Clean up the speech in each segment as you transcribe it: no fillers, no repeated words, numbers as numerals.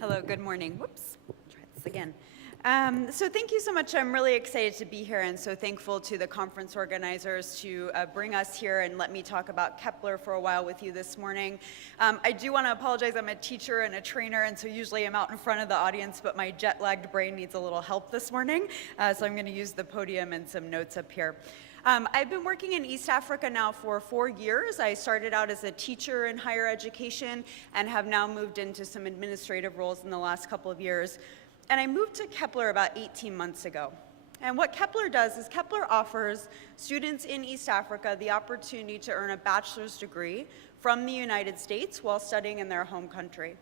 Hello, good morning. Whoops, try this again. So thank you so much. I'm really excited to be here and so thankful to the conference organizers to bring us here and let me talk about Kepler for a while with you this morning. I do want to apologize. I'm a teacher and a trainer, and so usually I'm out in front of the audience, but my jet-lagged brain needs a little help this morning, so I'm going to use the podium and some notes up here. I've been working in East Africa now for 4 years. I started out as a teacher in higher education and have now moved into some administrative roles in the last couple of years. And I moved to Kepler about 18 months ago. And what Kepler does is Kepler offers students in East Africa the opportunity to earn a bachelor's degree from the United States while studying in their home country,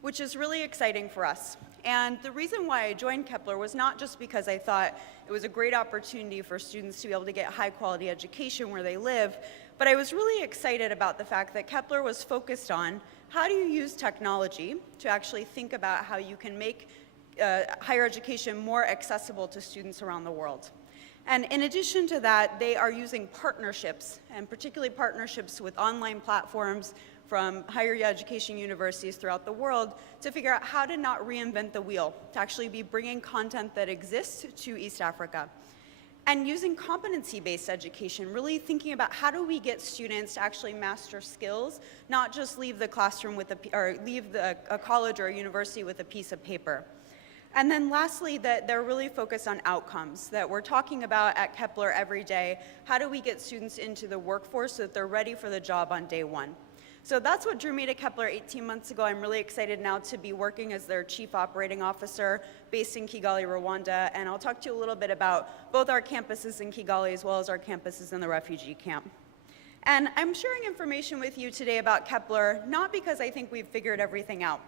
which is really exciting for us. And the reason why I joined Kepler was not just because I thought it was a great opportunity for students to be able to get high quality education where they live, but I was really excited about the fact that Kepler was focused on how do you use technology to actually think about how you can make higher education more accessible to students around the world. And in addition to that, they are using partnerships, and particularly partnerships with online platforms from higher education universities throughout the world to figure out how to not reinvent the wheel, to actually be bringing content that exists to East Africa. And using competency-based education, really thinking about how do we get students to actually master skills, not just leave the classroom with a college or a university with a piece of paper. And then lastly, that they're really focused on outcomes, that we're talking about at Kepler every day. How do we get students into the workforce so that they're ready for the job on day one? So that's what drew me to Kepler 18 months ago. I'm really excited now to be working as their Chief Operating Officer based in Kigali, Rwanda, and I'll talk to you a little bit about both our campuses in Kigali as well as our campuses in the refugee camp. And I'm sharing information with you today about Kepler, not because I think we've figured everything out.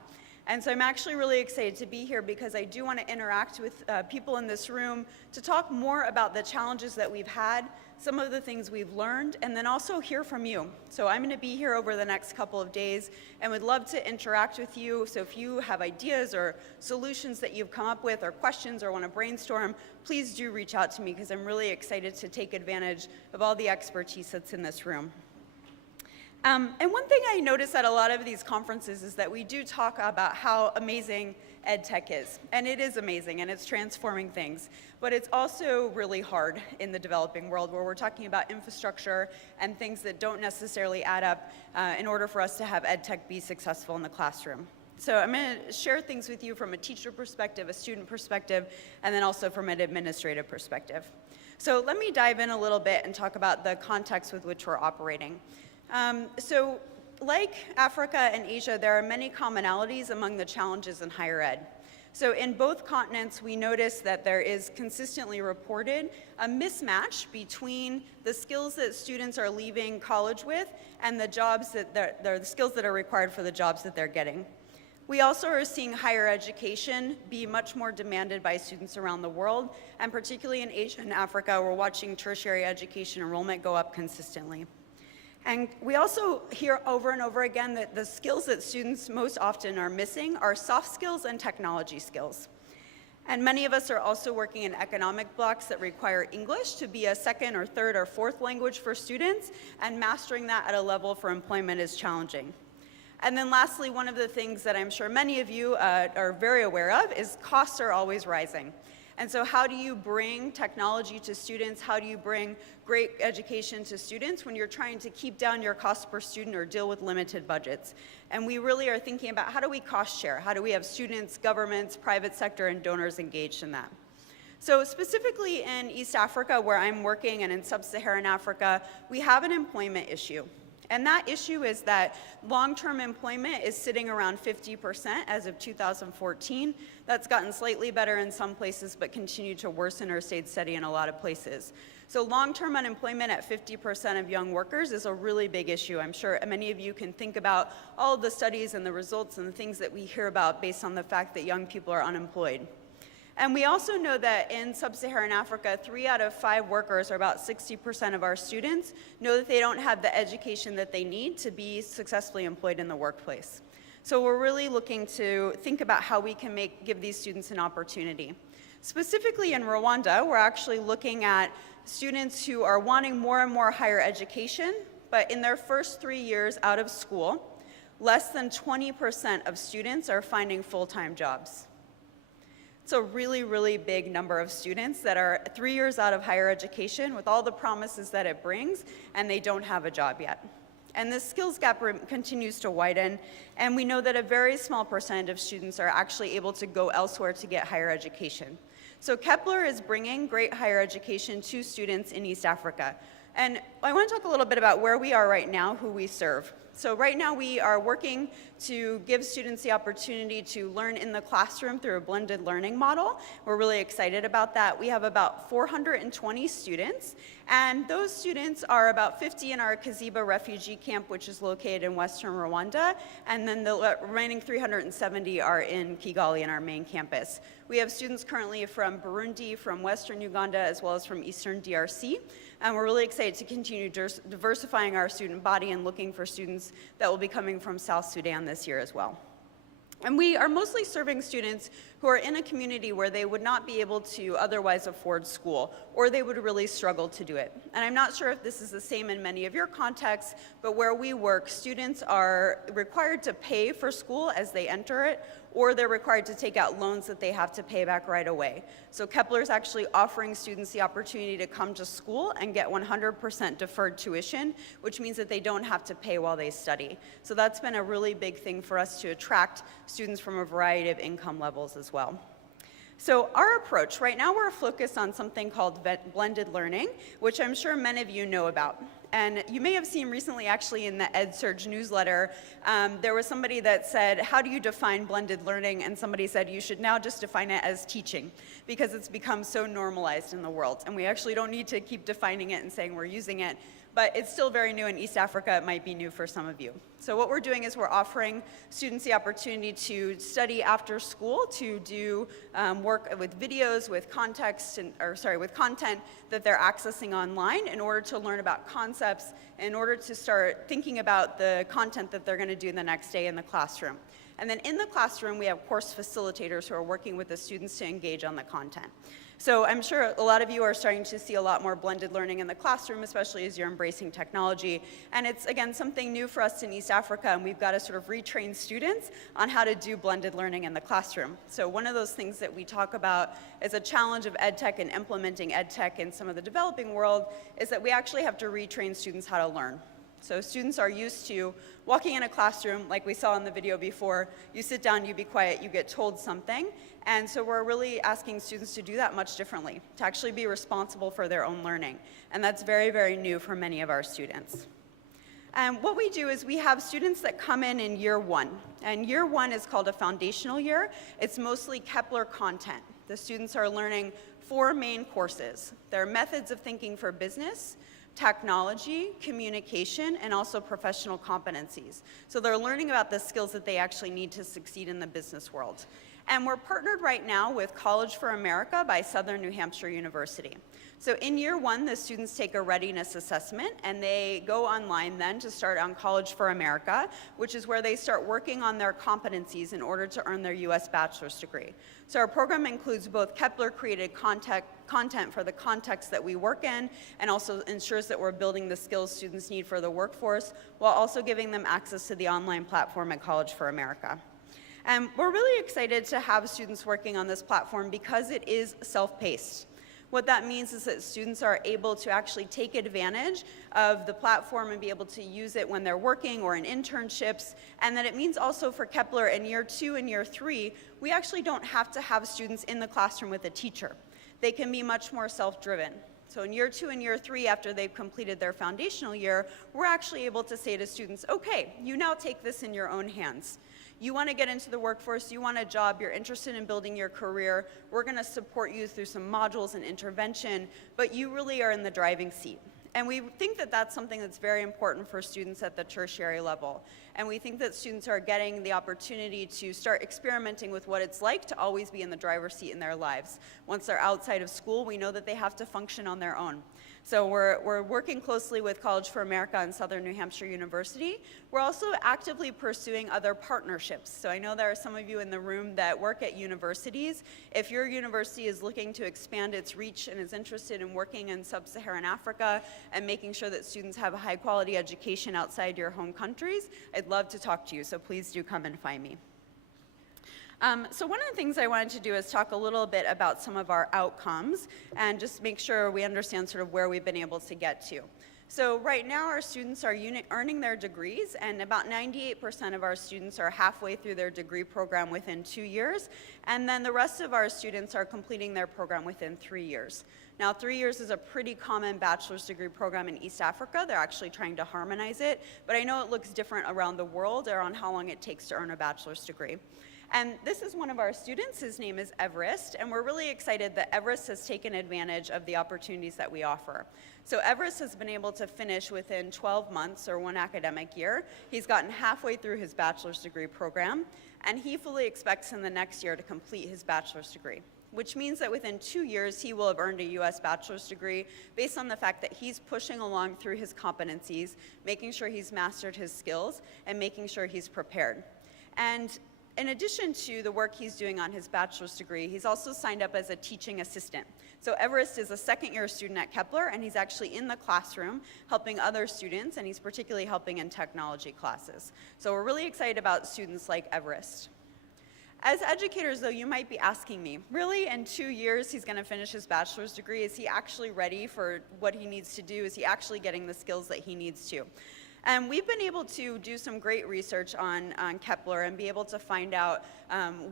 And so I'm actually really excited to be here because I do want to interact with people in this room to talk more about the challenges that we've had, some of the things we've learned, and then also hear from you. So I'm going to be here over the next couple of days and would love to interact with you. So if you have ideas or solutions that you've come up with or questions or want to brainstorm, please do reach out to me because I'm really excited to take advantage of all the expertise that's in this room. And one thing I notice at a lot of these conferences is that we do talk about how amazing EdTech is. And it is amazing, and it's transforming things. But it's also really hard in the developing world where we're talking about infrastructure and things that don't necessarily add up in order for us to have EdTech be successful in the classroom. So I'm going to share things with you from a teacher perspective, a student perspective, and then also from an administrative perspective. So let me dive in a little bit and talk about the context with which we're operating. So like Africa and Asia, there are many commonalities among the challenges in higher ed. So in both continents, we notice that there is consistently reported a mismatch between the skills that students are leaving college with and the jobs that the skills that are required for the jobs that they're getting. We also are seeing higher education be much more demanded by students around the world, and particularly in Asia and Africa, we're watching tertiary education enrollment go up consistently. And we also hear over and over again that the skills that students most often are missing are soft skills and technology skills. And many of us are also working in economic blocks that require English to be a second or third or fourth language for students, and mastering that at a level for employment is challenging. And then lastly, one of the things that I'm sure many of you are very aware of is costs are always rising. And so how do you bring technology to students? How do you bring great education to students when you're trying to keep down your cost per student or deal with limited budgets? And we really are thinking about how do we cost share? How do we have students, governments, private sector, and donors engaged in that? So specifically in East Africa, where I'm working, and in sub-Saharan Africa, we have an employment issue. And that issue is that long-term employment is sitting around 50% as of 2014. That's gotten slightly better in some places, but continued to worsen or stayed steady in a lot of places. So long-term unemployment at 50% of young workers is a really big issue. I'm sure many of you can think about all of the studies and the results and the things that we hear about based on the fact that young people are unemployed. And we also know that in sub-Saharan Africa, 3 out of 5 workers, or about 60% of our students, know that they don't have the education that they need to be successfully employed in the workplace. So we're really looking to think about how we can give these students an opportunity. Specifically in Rwanda, we're actually looking at students who are wanting more and more higher education, but in their first 3 years out of school, less than 20% of students are finding full-time jobs. It's a really, really big number of students that are 3 years out of higher education with all the promises that it brings, and they don't have a job yet. And this skills gap continues to widen, and we know that a very small percent of students are actually able to go elsewhere to get higher education. So Kepler is bringing great higher education to students in East Africa. And I want to talk a little bit about where we are right now, who we serve. So right now we are working to give students the opportunity to learn in the classroom through a blended learning model. We're really excited about that. We have about 420 students, and those students are about 50 in our Kaziba refugee camp, which is located in Western Rwanda, and then the remaining 370 are in Kigali in our main campus. We have students currently from Burundi, from Western Uganda, as well as from Eastern DRC. And we're really excited to continue diversifying our student body and looking for students that will be coming from South Sudan this year as well. And we are mostly serving students who are in a community where they would not be able to otherwise afford school, or they would really struggle to do it. And I'm not sure if this is the same in many of your contexts, but where we work, students are required to pay for school as they enter it, or they're required to take out loans that they have to pay back right away. So Kepler is actually offering students the opportunity to come to school and get 100% deferred tuition, which means that they don't have to pay while they study. So that's been a really big thing for us to attract students from a variety of income levels as well. So our approach, right now we're focused on something called blended learning, which I'm sure many of you know about. And you may have seen recently, actually, in the EdSurge newsletter, there was somebody that said, how do you define blended learning? And somebody said, you should now just define it as teaching, because it's become so normalized in the world. And we actually don't need to keep defining it and saying we're using it, but it's still very new in East Africa. It might be new for some of you. So what we're doing is we're offering students the opportunity to study after school, to do work with videos, with with content that they're accessing online in order to learn about concepts, in order to start thinking about the content that they're going to do the next day in the classroom. And then in the classroom, we have course facilitators who are working with the students to engage on the content. So I'm sure a lot of you are starting to see a lot more blended learning in the classroom, especially as you're embracing technology. And it's, again, something new for us in East Africa, and we've got to sort of retrain students on how to do blended learning in the classroom. So one of those things that we talk about as a challenge of EdTech and implementing EdTech in some of the developing world is that we actually have to retrain students how to learn. So students are used to walking in a classroom, like we saw in the video before. You sit down, you be quiet, you get told something. And so we're really asking students to do that much differently, to actually be responsible for their own learning. And that's very, very new for many of our students. And what we do is we have students that come in year one. And year one is called a foundational year. It's mostly Kepler content. The students are learning 4 main courses. They're methods of thinking for business, technology, communication, and also professional competencies. So they're learning about the skills that they actually need to succeed in the business world. And we're partnered right now with College for America by Southern New Hampshire University. So in year one, the students take a readiness assessment, and they go online then to start on College for America, which is where they start working on their competencies in order to earn their US bachelor's degree. So our program includes both Kepler-created content for the context that we work in, and also ensures that we're building the skills students need for the workforce, while also giving them access to the online platform at College for America. And we're really excited to have students working on this platform because it is self-paced. What that means is that students are able to actually take advantage of the platform and be able to use it when they're working or in internships. And that it means also for Kepler in year 2 and year 3, we actually don't have to have students in the classroom with a teacher. They can be much more self-driven. So in year 2 and year 3, after they've completed their foundational year, we're actually able to say to students, okay, you now take this in your own hands. You want to get into the workforce, you want a job, you're interested in building your career, we're going to support you through some modules and intervention, but you really are in the driving seat. And we think that that's something that's very important for students at the tertiary level. And we think that students are getting the opportunity to start experimenting with what it's like to always be in the driver's seat in their lives. Once they're outside of school, we know that they have to function on their own. So we're working closely with College for America and Southern New Hampshire University. We're also actively pursuing other partnerships. So I know there are some of you in the room that work at universities. If your university is looking to expand its reach and is interested in working in sub-Saharan Africa and making sure that students have a high-quality education outside your home countries, I'd love to talk to you, so please do come and find me. So one of the things I wanted to do is talk a little bit about some of our outcomes and just make sure we understand sort of where we've been able to get to. So right now our students are earning their degrees, and about 98% of our students are halfway through their degree program within 2 years, and then the rest of our students are completing their program within 3 years. Now 3 years is a pretty common bachelor's degree program in East Africa. They're actually trying to harmonize it, but I know it looks different around the world or on how long it takes to earn a bachelor's degree. And this is one of our students. His name is Everest, and we're really excited that Everest has taken advantage of the opportunities that we offer. So Everest has been able to finish within 12 months or 1 academic year. He's gotten halfway through his bachelor's degree program, and he fully expects in the next year to complete his bachelor's degree, which means that within 2 years he will have earned a US bachelor's degree based on the fact that he's pushing along through his competencies, making sure he's mastered his skills, and making sure he's prepared. And in addition to the work he's doing on his bachelor's degree, he's also signed up as a teaching assistant. So Everest is a second-year student at Kepler, and he's actually in the classroom helping other students, and he's particularly helping in technology classes. So we're really excited about students like Everest. As educators, though, you might be asking me, really, in 2 years he's going to finish his bachelor's degree? Is he actually ready for what he needs to do? Is he actually getting the skills that he needs to? And we've been able to do some great research on Kepler and be able to find out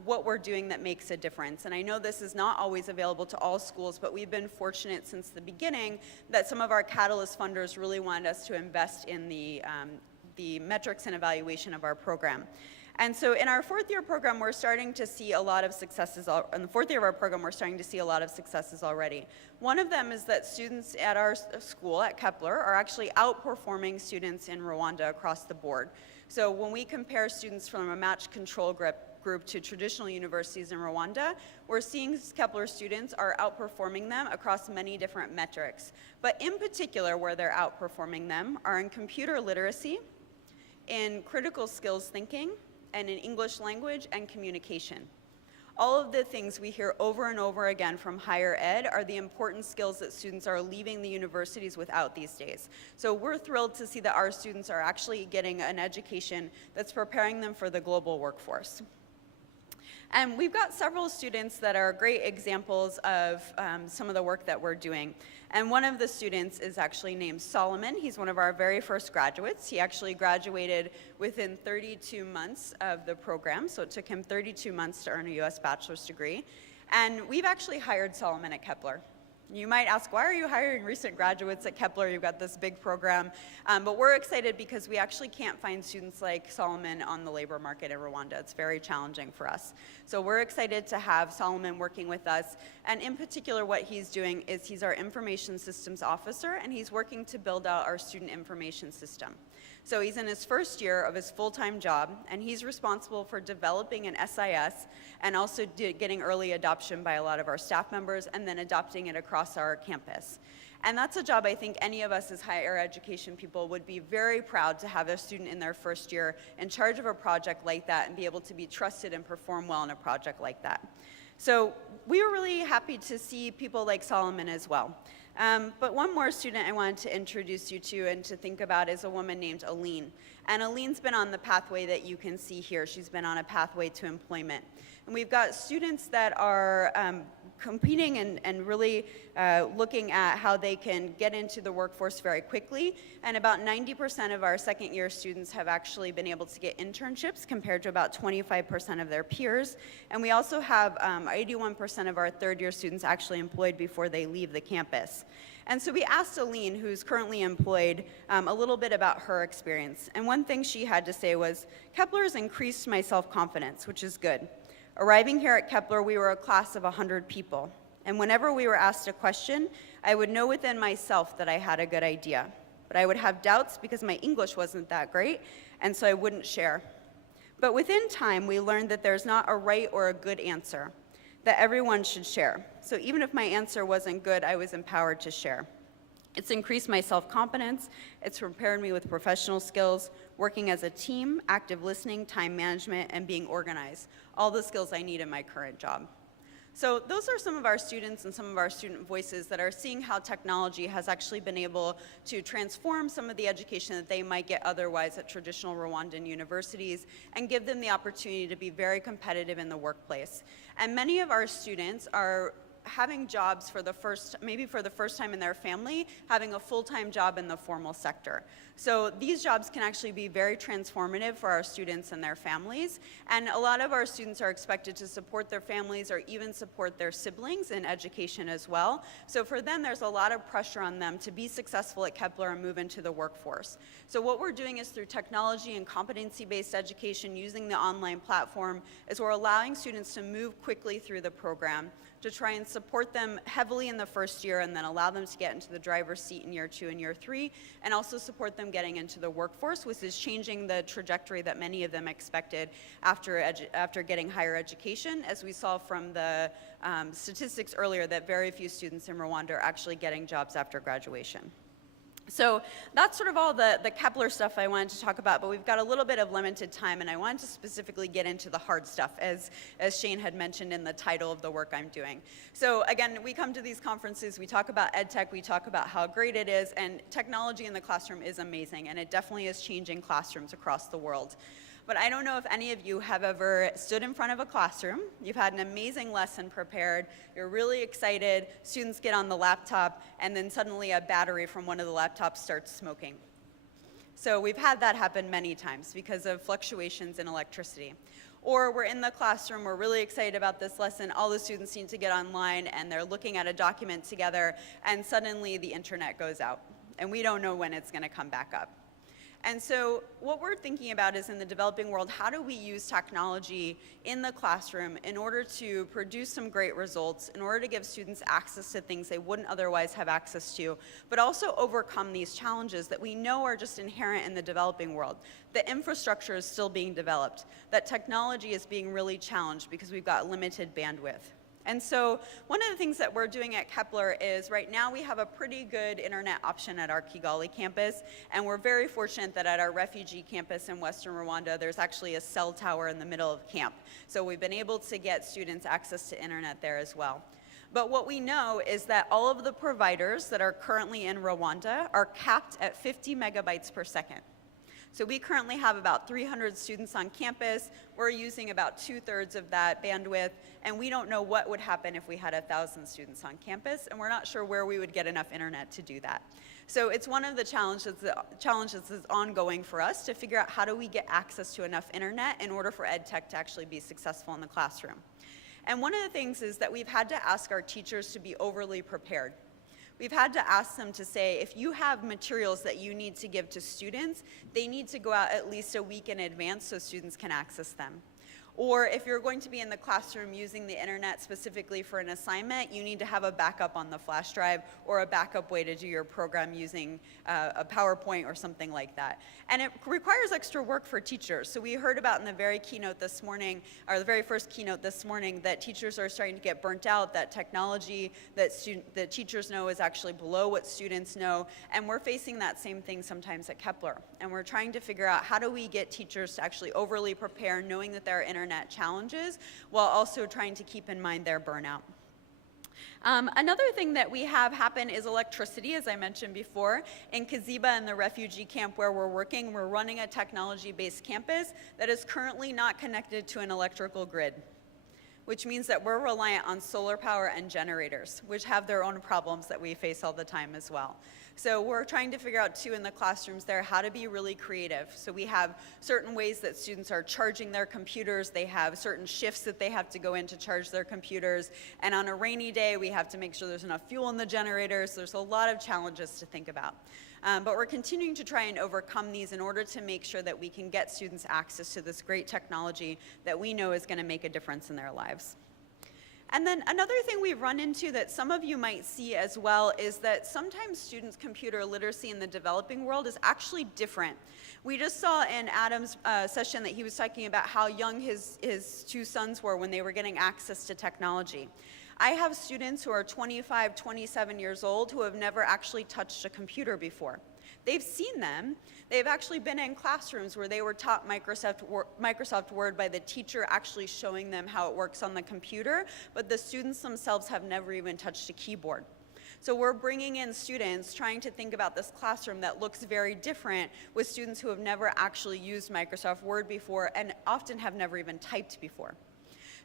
what we're doing that makes a difference. And I know this is not always available to all schools, but we've been fortunate since the beginning that some of our Catalyst funders really wanted us to invest in the metrics and evaluation of our program. And so in our fourth-year program, we're starting to see a lot of successes. In the fourth year of our program, we're starting to see a lot of successes already. One of them is that students at our school at Kepler are actually outperforming students in Rwanda across the board. So when we compare students from a matched control group to traditional universities in Rwanda, we're seeing Kepler students are outperforming them across many different metrics. But in particular, where they're outperforming them are in computer literacy, in critical skills thinking, and in English language and communication. All of the things we hear over and over again from higher ed are the important skills that students are leaving the universities without these days. So we're thrilled to see that our students are actually getting an education that's preparing them for the global workforce. And we've got several students that are great examples of some of the work that we're doing. And one of the students is actually named Solomon. He's one of our very first graduates. He actually graduated within 32 months of the program, so it took him 32 months to earn a US bachelor's degree. And we've actually hired Solomon at Kepler. You might ask, why are you hiring recent graduates at Kepler? You've got this big program. But we're excited because we actually can't find students like Solomon on the labor market in Rwanda. It's very challenging for us. So we're excited to have Solomon working with us. And in particular, what he's doing is he's our information systems officer, and he's working to build out our student information system. So he's in his first year of his full-time job, and he's responsible for developing an SIS and also getting early adoption by a lot of our staff members and then adopting it across our campus. And that's a job I think any of us as higher education people would be very proud to have a student in their first year in charge of a project like that and be able to be trusted and perform well in a project like that. So we were really happy to see people like Solomon as well. But one more student I wanted to introduce you to and to think about is a woman named Aline. And Aline's been on the pathway that you can see here. She's been on a pathway to employment. And we've got students that are competing and really looking at how they can get into the workforce very quickly. And about 90% of our second-year students have actually been able to get internships compared to about 25% of their peers. And we also have 81% of our third-year students actually employed before they leave the campus. And so we asked Aline, who's currently employed, a little bit about her experience. And one thing she had to say was, Kepler's increased my self-confidence, which is good. Arriving here at Kepler, we were a class of 100 people. And whenever we were asked a question, I would know within myself that I had a good idea. But I would have doubts because my English wasn't that great, and so I wouldn't share. But within time, we learned that there's not a right or a good answer, that everyone should share. So even if my answer wasn't good, I was empowered to share. It's increased my self-confidence, it's prepared me with professional skills, working as a team, active listening, time management, and being organized, all the skills I need in my current job. So those are some of our students and some of our student voices that are seeing how technology has actually been able to transform some of the education that they might get otherwise at traditional Rwandan universities and give them the opportunity to be very competitive in the workplace. And many of our students are having jobs maybe for the first time in their family, having a full-time job in the formal sector. So these jobs can actually be very transformative for our students and their families. And a lot of our students are expected to support their families or even support their siblings in education as well. So for them, there's a lot of pressure on them to be successful at Kepler and move into the workforce. So what we're doing is through technology and competency-based education using the online platform is we're allowing students to move quickly through the program to try and support them heavily in the first year and then allow them to get into the driver's seat in year 2 and year 3, and also support them getting into the workforce, which is changing the trajectory that many of them expected after getting higher education, as we saw from the statistics earlier that very few students in Rwanda are actually getting jobs after graduation. So that's sort of all the Kepler stuff I wanted to talk about, but we've got a little bit of limited time, and I wanted to specifically get into the hard stuff, as Shane had mentioned in the title of the work I'm doing. So again, we come to these conferences, we talk about EdTech, we talk about how great it is, and technology in the classroom is amazing, and it definitely is changing classrooms across the world. But I don't know if any of you have ever stood in front of a classroom, you've had an amazing lesson prepared, you're really excited, students get on the laptop, and then suddenly a battery from one of the laptops starts smoking. So we've had that happen many times because of fluctuations in electricity. Or we're in the classroom, we're really excited about this lesson, all the students need to get online, and they're looking at a document together, and suddenly the internet goes out, and we don't know when it's going to come back up. And so what we're thinking about is in the developing world, how do we use technology in the classroom in order to produce some great results, in order to give students access to things they wouldn't otherwise have access to, but also overcome these challenges that we know are just inherent in the developing world. The infrastructure is still being developed, that technology is being really challenged because we've got limited bandwidth. And so one of the things that we're doing at Kepler is right now we have a pretty good internet option at our Kigali campus, and we're very fortunate that at our refugee campus in Western Rwanda, there's actually a cell tower in the middle of camp. So we've been able to get students access to internet there as well. But what we know is that all of the providers that are currently in Rwanda are capped at 50 megabytes per second. So we currently have about 300 students on campus. We're using about 2/3 of that bandwidth, and we don't know what would happen if we had 1,000 students on campus, and we're not sure where we would get enough internet to do that. So it's one of the challenges that's ongoing for us to figure out how do we get access to enough internet in order for EdTech to actually be successful in the classroom. And one of the things is that we've had to ask our teachers to be overly prepared. We've had to ask them to say, if you have materials that you need to give to students, they need to go out at least a week in advance so students can access them. Or if you're going to be in the classroom using the internet specifically for an assignment, you need to have a backup on the flash drive or a backup way to do your program using a PowerPoint or something like that. And it requires extra work for teachers. So we heard about in the very keynote this morning, or the very first keynote this morning, that teachers are starting to get burnt out, that technology that teachers know is actually below what students know. And we're facing that same thing sometimes at Kepler. And we're trying to figure out how do we get teachers to actually overly prepare, knowing that there are internet challenges, while also trying to keep in mind their burnout. Another thing that we have happen is electricity, as I mentioned before. In Kaziba, in the refugee camp where we're working, we're running a technology-based campus that is currently not connected to an electrical grid, which means that we're reliant on solar power and generators, which have their own problems that we face all the time as well. So we're trying to figure out, too, in the classrooms there, how to be really creative. So we have certain ways that students are charging their computers. They have certain shifts that they have to go in to charge their computers. And on a rainy day, we have to make sure there's enough fuel in the generators. So there's a lot of challenges to think about. But we're continuing to try and overcome these in order to make sure that we can get students access to this great technology that we know is going to make a difference in their lives. And then another thing we've run into that some of you might see as well is that sometimes students' computer literacy in the developing world is actually different. We just saw in Adam's session that he was talking about how young his 2 sons were when they were getting access to technology. I have students who are 25, 27 years old who have never actually touched a computer before. They've seen them. They've actually been in classrooms where they were taught Microsoft Word by the teacher actually showing them how it works on the computer, but the students themselves have never even touched a keyboard. So we're bringing in students trying to think about this classroom that looks very different with students who have never actually used Microsoft Word before and often have never even typed before.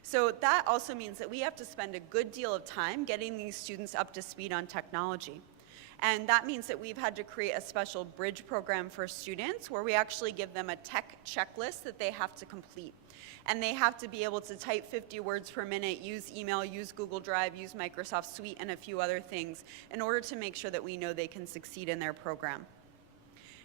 So that also means that we have to spend a good deal of time getting these students up to speed on technology. And that means that we've had to create a special bridge program for students where we actually give them a tech checklist that they have to complete. And they have to be able to type 50 words per minute, use email, use Google Drive, use Microsoft Suite, and a few other things in order to make sure that we know they can succeed in their program.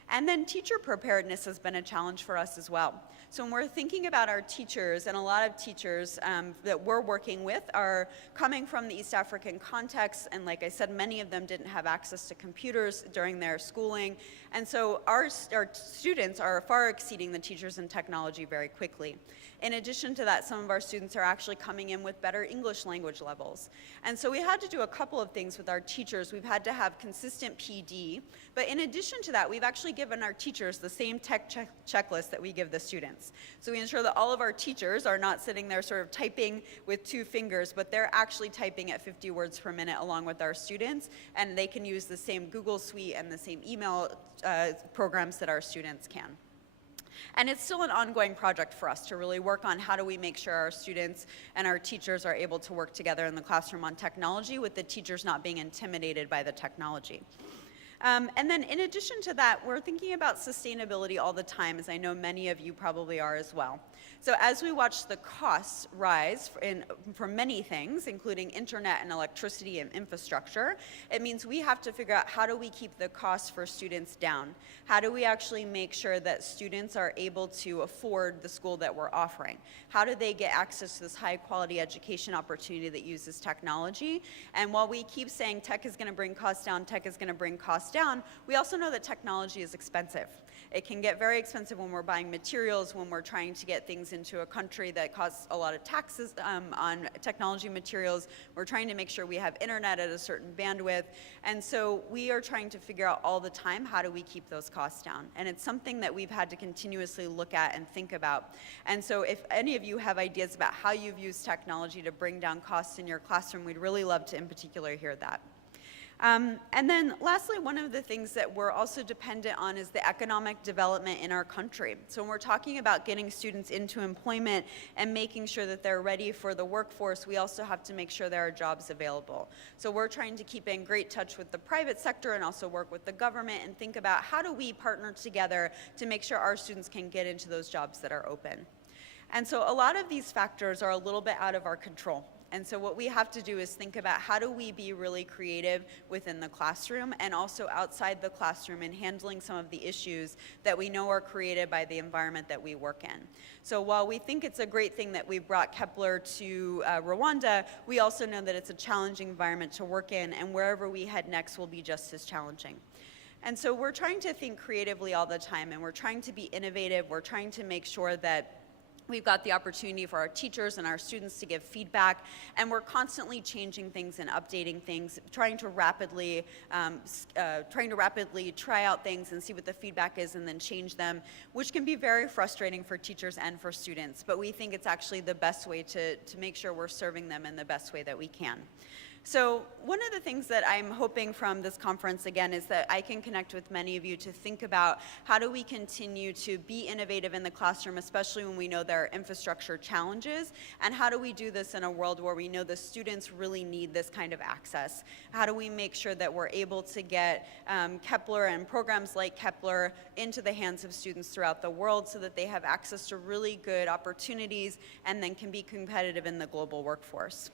And then teacher preparedness has been a challenge for us as well. So when we're thinking about our teachers, and a lot of teachers that we're working with are coming from the East African context, and like I said, many of them didn't have access to computers during their schooling. And so our students are far exceeding the teachers in technology very quickly. In addition to that, some of our students are actually coming in with better English language levels. And so we had to do a couple of things with our teachers. We've had to have consistent PD, but in addition to that, we've actually given our teachers the same tech checklist that we give the students. So we ensure that all of our teachers are not sitting there sort of typing with 2 fingers, but they're actually typing at 50 words per minute along with our students, and they can use the same Google Suite and the same email programs that our students can. And it's still an ongoing project for us to really work on how do we make sure our students and our teachers are able to work together in the classroom on technology with the teachers not being intimidated by the technology. And then in addition to that, we're thinking about sustainability all the time, as I know many of you probably are as well. So as we watch the costs rise for many things, including internet and electricity and infrastructure, it means we have to figure out how do we keep the costs for students down? How do we actually make sure that students are able to afford the school that we're offering? How do they get access to this high quality education opportunity that uses technology? And while we keep saying tech is going to bring costs down, tech is going to bring costs down, we also know that technology is expensive. It can get very expensive when we're buying materials, when we're trying to get things into a country that costs a lot of taxes on technology materials. We're trying to make sure we have internet at a certain bandwidth. And so we are trying to figure out all the time, how do we keep those costs down? And it's something that we've had to continuously look at and think about. And so if any of you have ideas about how you've used technology to bring down costs in your classroom, we'd really love to in particular hear that. And then lastly, one of the things that we're also dependent on is the economic development in our country. So when we're talking about getting students into employment and making sure that they're ready for the workforce, we also have to make sure there are jobs available. So we're trying to keep in great touch with the private sector and also work with the government and think about how do we partner together to make sure our students can get into those jobs that are open. And so a lot of these factors are a little bit out of our control. And so what we have to do is think about how do we be really creative within the classroom and also outside the classroom in handling some of the issues that we know are created by the environment that we work in. So while we think it's a great thing that we brought Kepler to Rwanda, we also know that it's a challenging environment to work in, and wherever we head next will be just as challenging. And so we're trying to think creatively all the time, and we're trying to be innovative. We're trying to make sure that we've got the opportunity for our teachers and our students to give feedback, and we're constantly changing things and updating things, trying to rapidly try out things and see what the feedback is and then change them, which can be very frustrating for teachers and for students. But we think it's actually the best way to make sure we're serving them in the best way that we can. So one of the things that I'm hoping from this conference, again, is that I can connect with many of you to think about how do we continue to be innovative in the classroom, especially when we know there are infrastructure challenges, and how do we do this in a world where we know the students really need this kind of access? How do we make sure that we're able to get Kepler and programs like Kepler into the hands of students throughout the world so that they have access to really good opportunities and then can be competitive in the global workforce?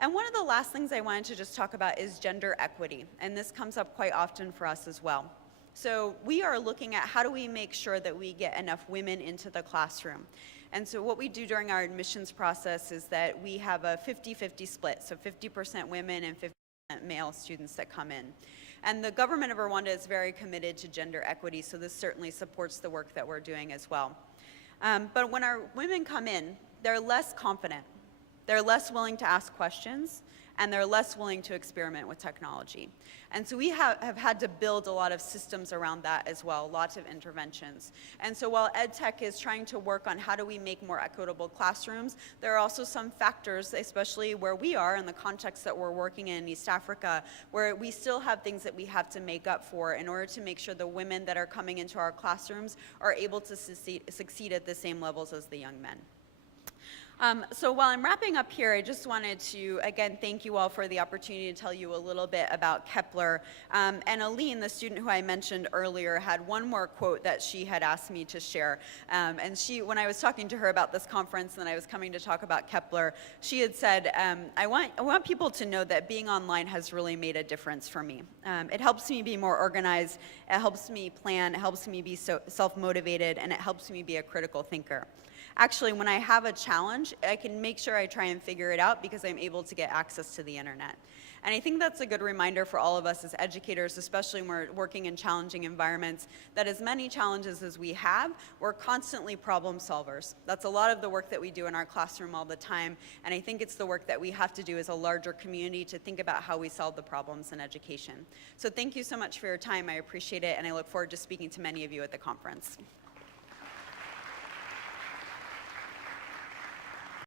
And one of the last things I wanted to just talk about is gender equity, and this comes up quite often for us as well. So we are looking at how do we make sure that we get enough women into the classroom. And so what we do during our admissions process is that we have a 50-50 split, so 50% women and 50% male students that come in. And the government of Rwanda is very committed to gender equity, so this certainly supports the work that we're doing as well. But when our women come in, they're less confident. They're less willing to ask questions, and they're less willing to experiment with technology. And so we have had to build a lot of systems around that as well, lots of interventions. And so while EdTech is trying to work on how do we make more equitable classrooms, there are also some factors, especially where we are in the context that we're working in East Africa, where we still have things that we have to make up for in order to make sure the women that are coming into our classrooms are able to succeed at the same levels as the young men. So while I'm wrapping up here, I just wanted to, again, thank you all for the opportunity to tell you a little bit about Kepler. And Aline, the student who I mentioned earlier, had one more quote that she had asked me to share. And she, when I was talking to her about this conference and I was coming to talk about Kepler, she had said, I want people to know that being online has really made a difference for me. It helps me be more organized, it helps me plan, it helps me be self-motivated, and it helps me be a critical thinker. Actually, when I have a challenge, I can make sure I try and figure it out because I'm able to get access to the internet. And I think that's a good reminder for all of us as educators, especially when we're working in challenging environments, that as many challenges as we have, we're constantly problem solvers. That's a lot of the work that we do in our classroom all the time, and I think it's the work that we have to do as a larger community to think about how we solve the problems in education. So thank you so much for your time. I appreciate it, and I look forward to speaking to many of you at the conference.